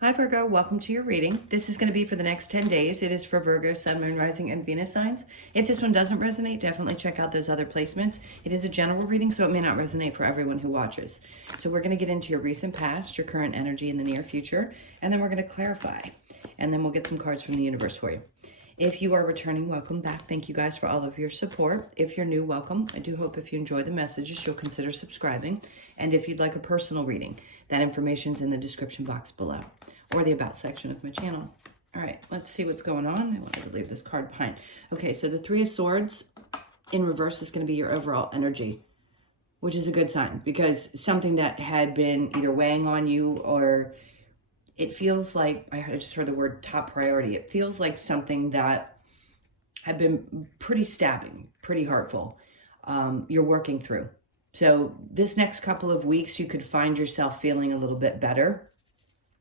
Hi Virgo, welcome to your reading. This is going to be for the next 10 days. It is for Virgo, Sun, Moon, Rising, and Venus signs. If this one doesn't resonate, definitely check out those other placements. It is a general reading, so it may not resonate for everyone who watches. So we're going to get into your recent past, your current energy in the near future, and then we're going to clarify. And then we'll get some cards from the universe for you. If you are returning, welcome back. Thank you guys for all of your support. If you're new, welcome. I do hope if you enjoy the messages, you'll consider subscribing. And if you'd like a personal reading, that information's in the description box below or the about section of my channel. All right, let's see what's going on. I wanted to leave this card behind. Okay, so the Three of Swords in reverse is going to be your overall energy, which is a good sign because something that had been either weighing on you or it feels like, I just heard the word top priority. It feels like something that had been pretty stabbing, pretty hurtful. You're working through. So this next couple of weeks, you could find yourself feeling a little bit better,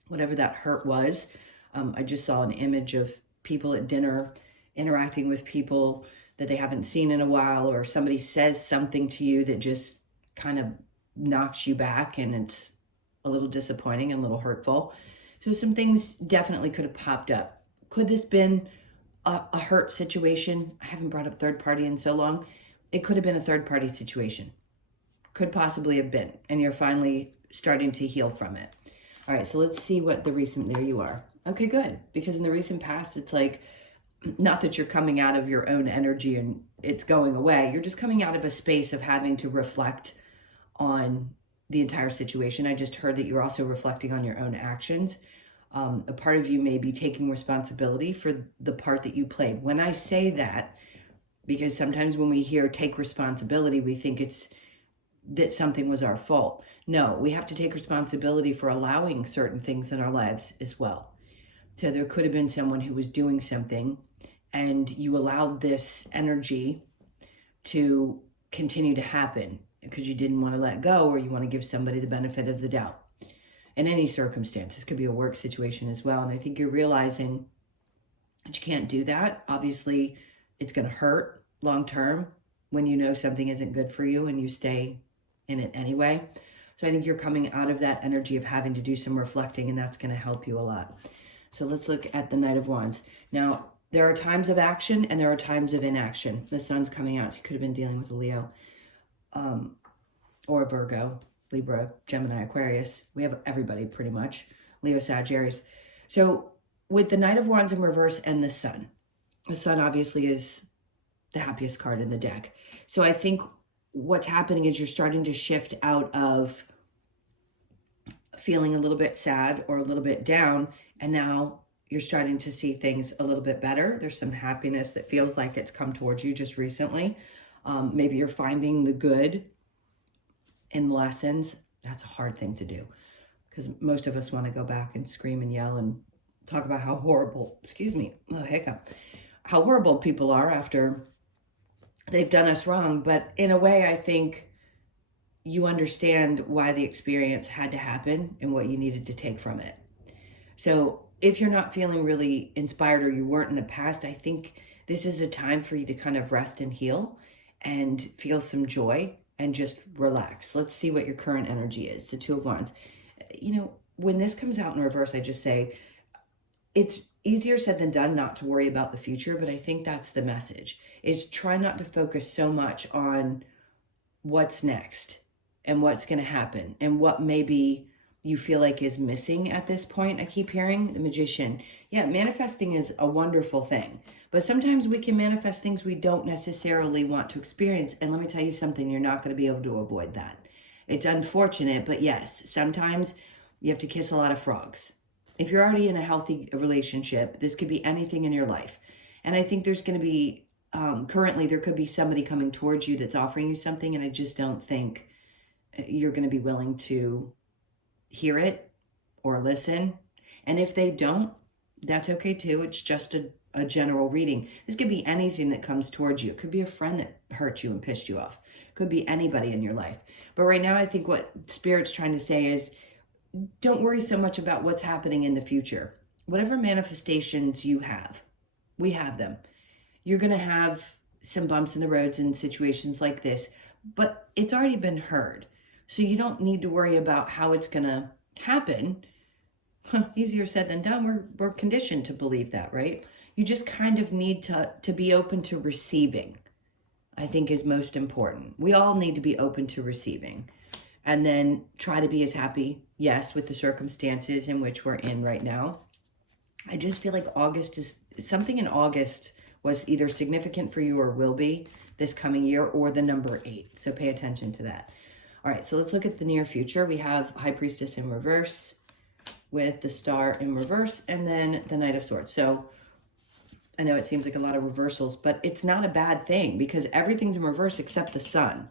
whatever that hurt was. I just saw an image of people at dinner interacting with people that they haven't seen in a while, or somebody says something to you that just kind of knocks you back, and it's a little disappointing and a little hurtful. So some things definitely could have popped up. Could this been a hurt situation? I haven't brought up third party in so long. It could have been a third party situation. Could possibly have been, and you're finally starting to heal from it. All right, so let's see what the recent, there you are. Okay, good. Because in the recent past, it's like, not that you're coming out of your own energy and it's going away. You're just coming out of a space of having to reflect on the entire situation. I just heard that you're also reflecting on your own actions. A part of you may be taking responsibility for the part that you played. When I say that, because sometimes when we hear take responsibility, we think it's that something was our fault. No, we have to take responsibility for allowing certain things in our lives as well. So there could have been someone who was doing something and you allowed this energy to continue to happen because you didn't want to let go, or you want to give somebody the benefit of the doubt. In any circumstance, this could be a work situation as well. And I think you're realizing that you can't do that. Obviously, it's going to hurt long term when you know something isn't good for you and you stay in it anyway. So I think you're coming out of that energy of having to do some reflecting, and that's going to help you a lot. So let's look at the Knight of Wands. Now, there are times of action and there are times of inaction. The sun's coming out, so you could have been dealing with a Leo or a Virgo, Libra, Gemini, Aquarius. We have everybody pretty much. Leo, Sagittarius. So with the Knight of Wands in reverse and the Sun obviously is the happiest card in the deck. So I think what's happening is you're starting to shift out of feeling a little bit sad or a little bit down, and now you're starting to see things a little bit better. There's some happiness that feels like it's come towards you just recently. Maybe you're finding the good in lessons. That's a hard thing to do because most of us want to go back and scream and yell and talk about how horrible, how horrible people are after they've done us wrong. But in a way, I think you understand why the experience had to happen and what you needed to take from it. So if you're not feeling really inspired, or you weren't in the past, I think this is a time for you to kind of rest and heal and feel some joy and just relax. Let's see what your current energy is. The Two of Wands. You know, when this comes out in reverse, I just say it's easier said than done not to worry about the future, but I think that's the message, is try not to focus so much on what's next and what's going to happen and what maybe you feel like is missing at this point. I keep hearing the Magician. Yeah, manifesting is a wonderful thing, but sometimes we can manifest things we don't necessarily want to experience. And let me tell you something, you're not going to be able to avoid that. It's unfortunate, but yes, sometimes you have to kiss a lot of frogs. If you're already in a healthy relationship, this could be anything in your life. And I think there's going to be, currently there could be somebody coming towards you that's offering you something, and I just don't think you're going to be willing to hear it or listen. And if they don't, that's okay too. It's just a general reading. This could be anything that comes towards you. It could be a friend that hurt you and pissed you off. It could be anybody in your life. But right now, I think what Spirit's trying to say is don't worry so much about what's happening in the future. Whatever manifestations you have, we have them. You're going to have some bumps in the roads in situations like this, but it's already been heard. So you don't need to worry about how it's going to happen. Easier said than done. We're conditioned to believe that, right? You just kind of need to be open to receiving, I think, is most important. We all need to be open to receiving, and then try to be as happy, yes, with the circumstances in which we're in right now. I just feel like August is something in August was either significant for you or will be this coming year, or the number 8. So pay attention to that. All right, so let's look at the near future. We have High Priestess in reverse with the Star in reverse, and then the Knight of Swords. So I know it seems like a lot of reversals, but it's not a bad thing because everything's in reverse except the Sun,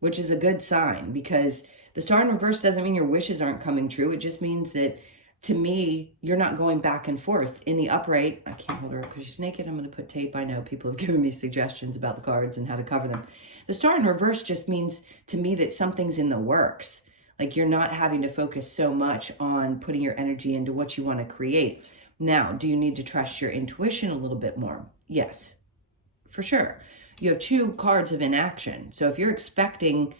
which is a good sign, because the Star in reverse doesn't mean your wishes aren't coming true. It just means that, to me, you're not going back and forth. In the upright, I can't hold her up because she's naked. I'm going to put tape. I know people have given me suggestions about the cards and how to cover them. The Star in reverse just means to me that something's in the works. Like, you're not having to focus so much on putting your energy into what you want to create. Now, do you need to trust your intuition a little bit more? Yes, for sure. You have 2 cards of inaction. So if you're expecting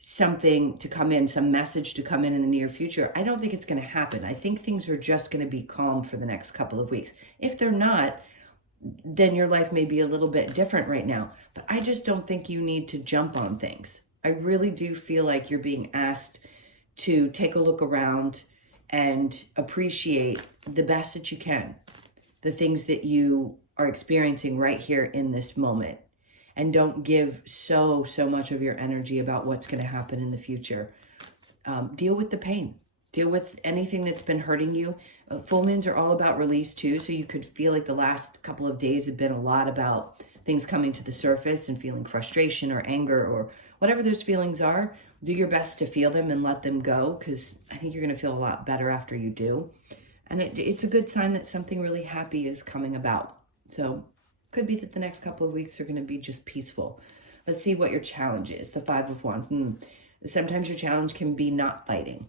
something to come in, some message to come in the near future, I don't think it's going to happen. I think things are just going to be calm for the next couple of weeks. If they're not, then your life may be a little bit different right now. But I just don't think you need to jump on things. I really do feel like you're being asked to take a look around and appreciate the best that you can, the things that you are experiencing right here in this moment. And don't give so much of your energy about what's going to happen in the future. Deal with the pain. Deal with anything that's been hurting you. Full moons are all about release too, so you could feel like the last couple of days have been a lot about things coming to the surface and feeling frustration or anger or whatever those feelings are. Do your best to feel them and let them go, because I think you're going to feel a lot better after you do. And it's a good sign that something really happy is coming about. So could be that the next couple of weeks are going to be just peaceful. Let's see what your challenge is. The 5 of Wands. Sometimes your challenge can be not fighting,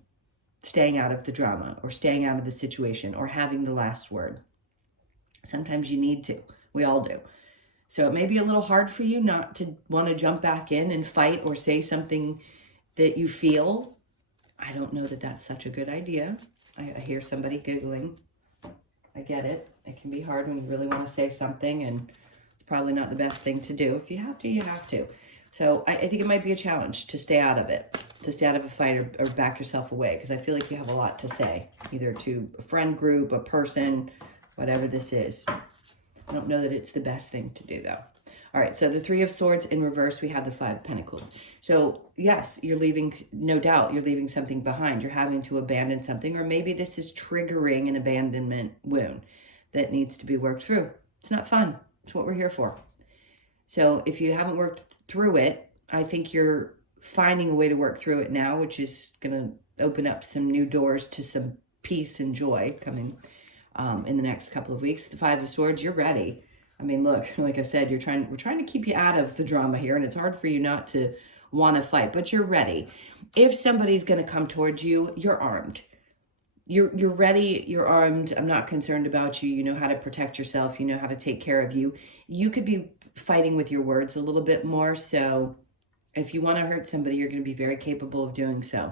staying out of the drama, or staying out of the situation, or having the last word. Sometimes you need to. We all do. So it may be a little hard for you not to want to jump back in and fight or say something that you feel. I don't know that that's such a good idea. I hear somebody giggling. I get it. It can be hard when you really want to say something, and it's probably not the best thing to do. If you have to, you have to. So I think it might be a challenge to stay out of it, to stay out of a fight, or back yourself away, because I feel like you have a lot to say, either to a friend group, a person, whatever this is. I don't know that it's the best thing to do, though. All right, so the 3 of Swords in reverse, we have the 5 of Pentacles. So yes, you're leaving, no doubt, you're leaving something behind. You're having to abandon something, or maybe this is triggering an abandonment wound that needs to be worked through. It's not fun. It's what we're here for. So if you haven't worked through it, I think you're finding a way to work through it now, which is going to open up some new doors to some peace and joy coming in the next couple of weeks. The 5 of Swords, you're ready. I mean, look, like I said, we're trying to keep you out of the drama here, and it's hard for you not to want to fight, but you're ready. If somebody's going to come towards you, you're armed. You're ready, you're armed. I'm not concerned about you. You know how to protect yourself. You know how to take care of you. You could be fighting with your words a little bit more. So if you want to hurt somebody, you're going to be very capable of doing so.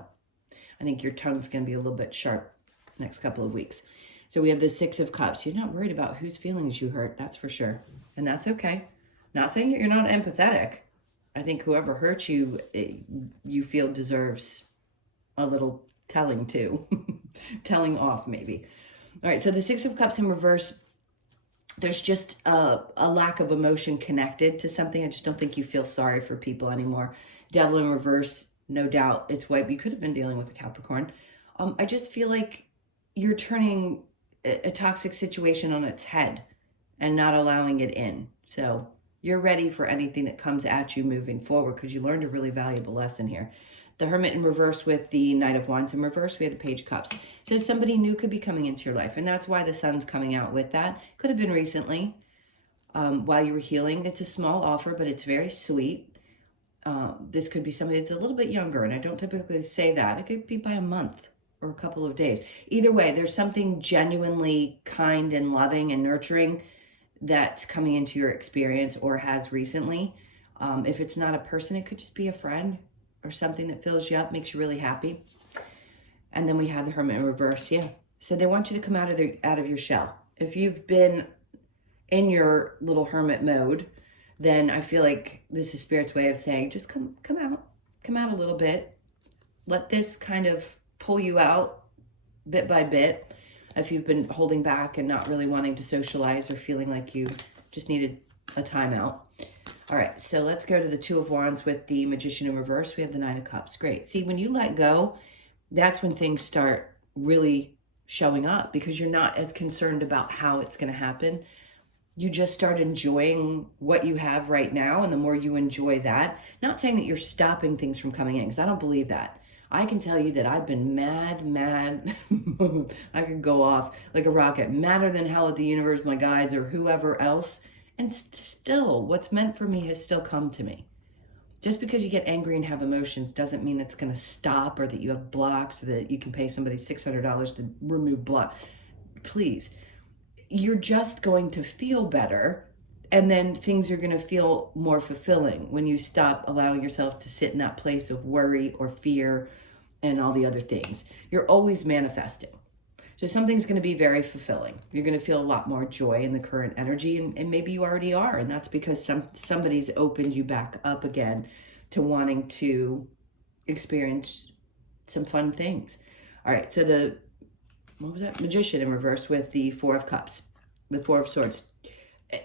I think your tongue's going to be a little bit sharp next couple of weeks. So we have the 6 of Cups. You're not worried about whose feelings you hurt. That's for sure. And that's okay. Not saying that you're not empathetic. I think whoever hurt you, you feel deserves a little telling too. Telling off maybe. All right, so the 6 of Cups in reverse, there's just a lack of emotion connected to something. I just don't think you feel sorry for people anymore. Devil in reverse, no doubt it's white. You could have been dealing with a Capricorn. I just feel like you're turning a toxic situation on its head and not allowing it in. So you're ready for anything that comes at you moving forward, because you learned a really valuable lesson here. The Hermit in reverse with the Knight of Wands in reverse, we have the Page of Cups. So somebody new could be coming into your life, and that's why the Sun's coming out with that. Could have been recently while you were healing. It's a small offer, but it's very sweet. This could be somebody that's a little bit younger, and I don't typically say that. It could be by a month or a couple of days. Either way, there's something genuinely kind and loving and nurturing that's coming into your experience, or has recently. If it's not a person, it could just be a friend or something that fills you up, makes you really happy. And then we have the Hermit in reverse. Yeah, So they want you to come out of your shell. If you've been in your little hermit mode, then I feel like this is Spirit's way of saying, just come out a little bit. Let this kind of pull you out bit by bit. If you've been holding back and not really wanting to socialize or feeling like you just needed a timeout. All right, so let's go to the Two of Wands with the Magician in reverse. We have the Nine of Cups. Great. See, when you let go, that's when things start really showing up, because you're not as concerned about how it's going to happen. You just start enjoying what you have right now. And the more you enjoy that, not saying that you're stopping things from coming in, because I don't believe that. I can tell you that I've been mad. I could go off like a rocket, madder than hell at the universe, my guides, or whoever else. And still, what's meant for me has still come to me. Just because you get angry and have emotions doesn't mean it's going to stop, or that you have blocks, or that you can pay somebody $600 to remove block. Please. You're just going to feel better, and then things are going to feel more fulfilling when you stop allowing yourself to sit in that place of worry or fear and all the other things. You're always manifesting. So something's going to be very fulfilling. You're going to feel a lot more joy in the current energy, and maybe you already are, and that's because somebody's opened you back up again to wanting to experience some fun things. All right, so what was that? Magician in reverse with the Four of Cups, the Four of Swords.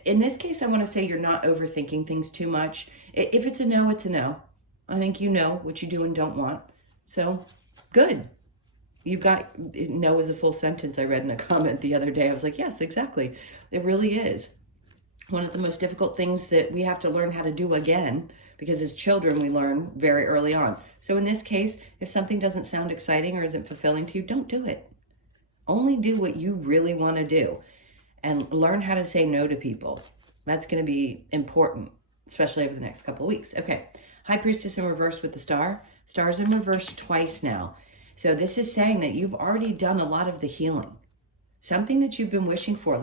In this case, I want to say you're not overthinking things too much. If it's a no, it's a no. I think you know what you do and don't want. So, good. You've got, no is a full sentence I read in a comment the other day. I was like, yes, exactly. It really is. One of the most difficult things that we have to learn how to do again, because as children, we learn very early on. So in this case, if something doesn't sound exciting or isn't fulfilling to you, don't do it. Only do what you really want to do, and learn how to say no to people. That's going to be important, especially over the next couple of weeks. Okay, High Priestess in reverse with the Star. Star's in reverse twice now. So this is saying that you've already done a lot of the healing. Something that you've been wishing for,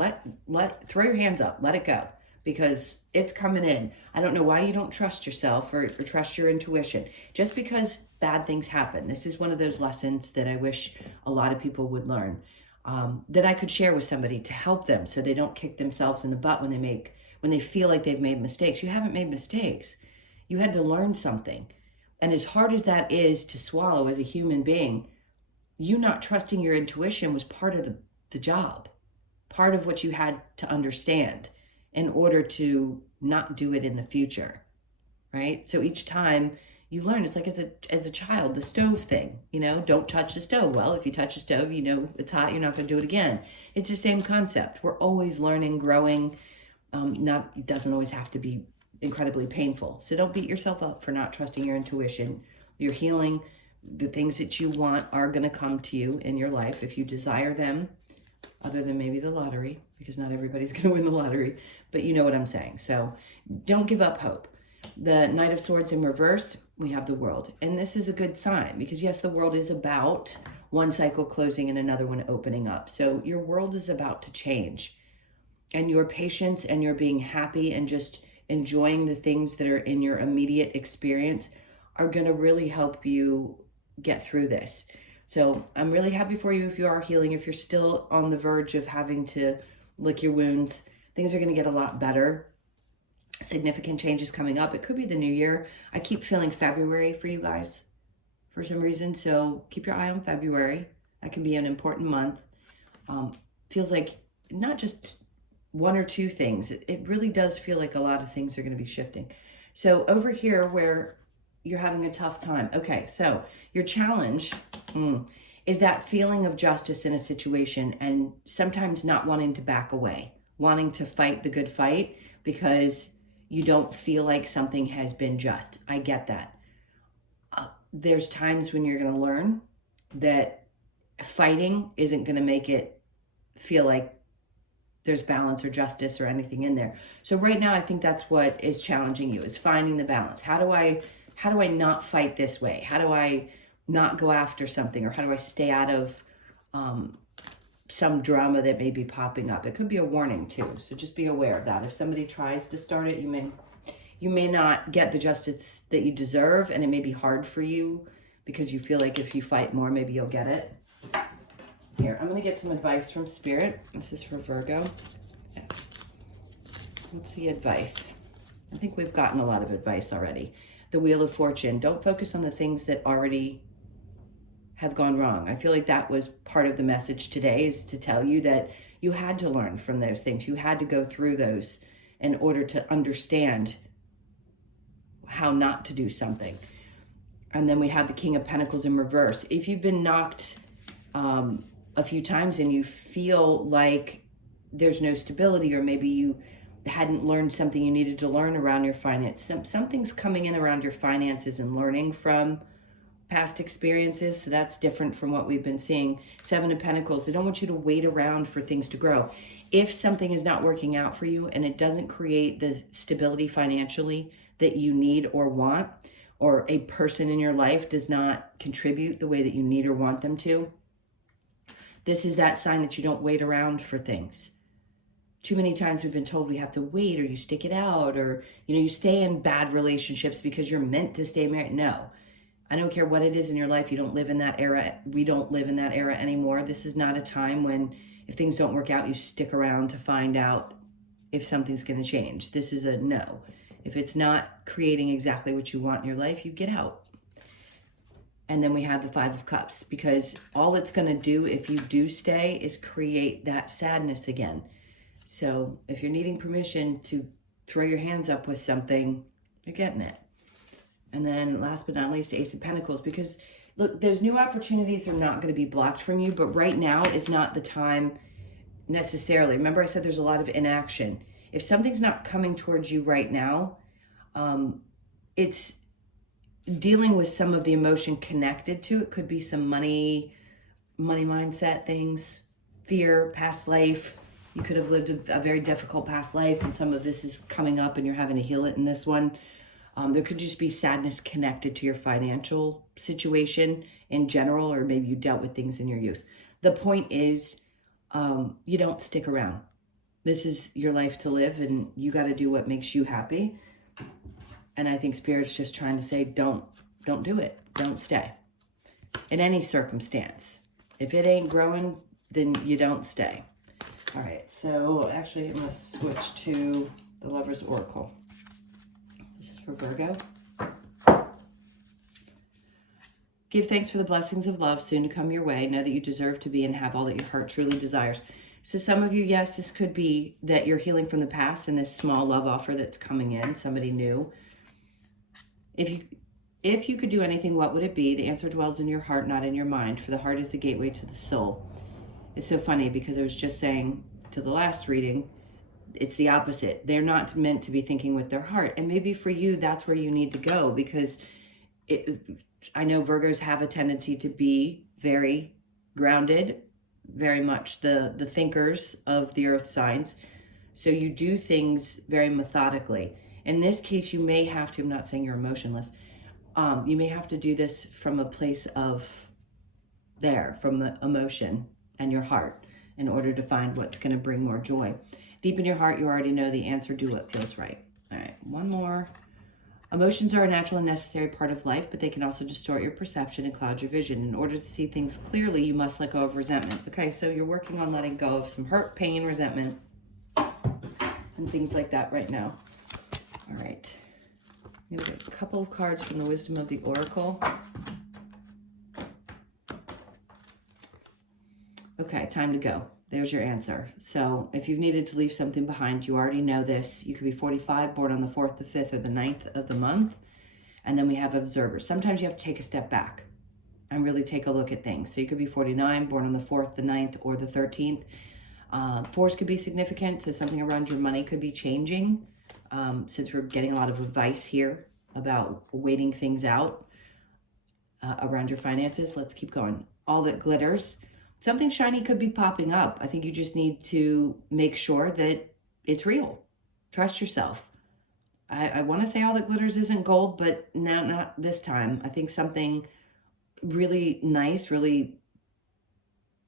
throw your hands up, let it go, because it's coming in. I don't know why you don't trust yourself or trust your intuition. Just because bad things happen. This is one of those lessons that I wish a lot of people would learn, that I could share with somebody to help them so they don't kick themselves in the butt when they feel like they've made mistakes. You haven't made mistakes. You had to learn something. And as hard as that is to swallow as a human being, you not trusting your intuition was part of the job, part of what you had to understand in order to not do it in the future, right? So each time you learn, it's like as a child, the stove thing, don't touch the stove. Well, if you touch the stove, it's hot, you're not going to do it again. It's the same concept. We're always learning, growing. It doesn't always have to be incredibly painful. So don't beat yourself up for not trusting your intuition. You're healing. The things that you want are going to come to you in your life if you desire them, other than maybe the lottery, because not everybody's going to win the lottery, but you know what I'm saying. So don't give up hope. The Knight of Swords in reverse, we have the World. And this is a good sign, because yes, the world is about one cycle closing and another one opening up. So your world is about to change, and your patience and your being happy and just enjoying the things that are in your immediate experience are going to really help you get through this. So I'm really happy for you if you are healing. If you're still on the verge of having to lick your wounds, things are going to get a lot better. Significant changes coming up. It could be the new year. I keep feeling February for you guys for some reason. So keep your eye on February. That can be an important month. Feels like not just one or two things. It really does feel like a lot of things are going to be shifting. So over here where you're having a tough time. Okay, so your challenge is that feeling of justice in a situation, and sometimes not wanting to back away, wanting to fight the good fight because you don't feel like something has been just. I get that. There's times when you're going to learn that fighting isn't going to make it feel like there's balance or justice or anything in there. So right now, I think that's what is challenging you, is finding the balance. How do I not fight this way? How do I not go after something? Or how do I stay out of some drama that may be popping up? It could be a warning too. So just be aware of that. If somebody tries to start it, you may not get the justice that you deserve, and it may be hard for you because you feel like if you fight more, maybe you'll get it. Here, I'm going to get some advice from Spirit. This is for Virgo. What's the advice? I think we've gotten a lot of advice already. The Wheel of Fortune. Don't focus on the things that already have gone wrong. I feel like that was part of the message today, is to tell you that you had to learn from those things. You had to go through those in order to understand how not to do something. And then we have the King of Pentacles in reverse. If you've been knocked a few times and you feel like there's no stability, or maybe you hadn't learned something you needed to learn around your finance, something's coming in around your finances and learning from past experiences. So that's different from what we've been seeing. Seven of Pentacles. They don't want you to wait around for things to grow. If something is not working out for you and it doesn't create the stability financially that you need or want, or a person in your life does not contribute the way that you need or want them to, this is that sign that you don't wait around for things. Too many times we've been told we have to wait, or you stick it out, or you stay in bad relationships because you're meant to stay married. No. I don't care what it is in your life. You don't live in that era. We don't live in that era anymore. This is not a time when, if things don't work out, you stick around to find out if something's going to change. This is a no. If it's not creating exactly what you want in your life, you get out. And then we have the Five of Cups, because all it's going to do if you do stay is create that sadness again. So if you're needing permission to throw your hands up with something, you're getting it. And then last but not least, Ace of Pentacles, because look, those new opportunities are not going to be blocked from you, but right now is not the time necessarily. Remember I said there's a lot of inaction. If something's not coming towards you right now, it's dealing with some of the emotion connected to it. Could be some money mindset things, fear, past life. You could have lived a very difficult past life, and some of this is coming up and you're having to heal it in this one. There could just be sadness connected to your financial situation in general, or maybe you dealt with things in your youth. The point is, you don't stick around. This is your life to live, and you got to do what makes you happy. And I think Spirit's just trying to say, don't do it. Don't stay. In any circumstance. If it ain't growing, then you don't stay. All right, so actually I'm going to switch to the Lover's Oracle. This is for Virgo. Give thanks for the blessings of love soon to come your way. Know that you deserve to be and have all that your heart truly desires. So some of you, yes, this could be that you're healing from the past and this small love offer that's coming in, somebody new. If you could do anything, what would it be? The answer dwells in your heart, not in your mind, for the heart is the gateway to the soul. It's so funny because I was just saying to the last reading, it's the opposite. They're not meant to be thinking with their heart. And maybe for you, that's where you need to go, because I know Virgos have a tendency to be very grounded, very much the thinkers of the earth signs. So you do things very methodically. In this case, you may have to, I'm not saying you're emotionless, you may have to do this from a place of from the emotion and your heart in order to find what's going to bring more joy. Deep in your heart, you already know the answer. Do what feels right. All right, one more. Emotions are a natural and necessary part of life, but they can also distort your perception and cloud your vision. In order to see things clearly, you must let go of resentment. Okay, so you're working on letting go of some hurt, pain, resentment, and things like that right now. All right. I'm going to get a couple of cards from the Wisdom of the Oracle. Okay, time to go. There's your answer. So if you've needed to leave something behind, you already know this. You could be 45, born on the 4th, the 5th, or the 9th of the month. And then we have observers. Sometimes you have to take a step back and really take a look at things. So you could be 49, born on the 4th, the 9th, or the 13th. Fours could be significant, so something around your money could be changing. Since we're getting a lot of advice here about waiting things out around your finances, let's keep going. All that glitters. Something shiny could be popping up. I think you just need to make sure that it's real. Trust yourself. I want to say all that glitters isn't gold, but not this time. I think something really nice, really,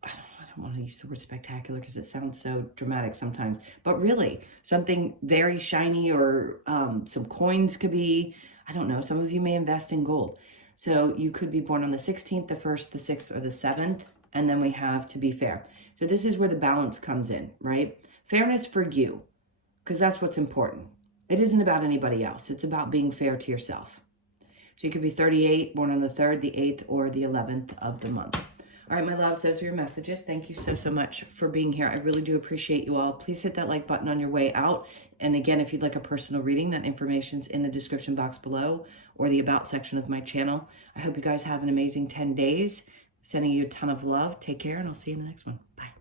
I don't want to use the word spectacular because it sounds so dramatic sometimes, but really something very shiny, or some coins could be, I don't know, some of you may invest in gold. So you could be born on the 16th, the 1st, the 6th, or the 7th. and then we have to be fair. So this is where the balance comes in, right? Fairness for you, because that's what's important. It isn't about anybody else. It's about being fair to yourself. So you could be 38, born on the 3rd, the 8th, or the 11th of the month. All right, my loves, those are your messages. Thank you so, so much for being here. I really do appreciate you all. Please hit that like button on your way out. And again, if you'd like a personal reading, that information's in the description box below or the about section of my channel. I hope you guys have an amazing 10 days. Sending you a ton of love. Take care, and I'll see you in the next one. Bye.